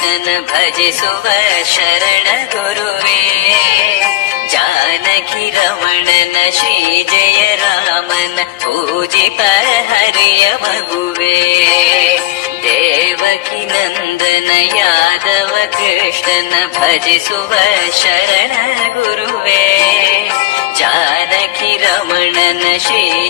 ಕೃಷ್ಣನ ಭಜಿಸುವ ಶರಣ ಗುರುವೇ. ಜಾನಕಿ ರಮಣನ ಶ್ರೀ ಜಯ ರಾಮನ ಪೂಜಿಪ ಹರಿಯ ಮಗುವೇ. ದೇವಕಿ ನಂದನ ಯಾದವ ಕೃಷ್ಣನ ಭಜಿಸುವ ಶರಣ ಗುರುವೇ. ಜಾನಕಿ ರಮಣನ ಶ್ರೀ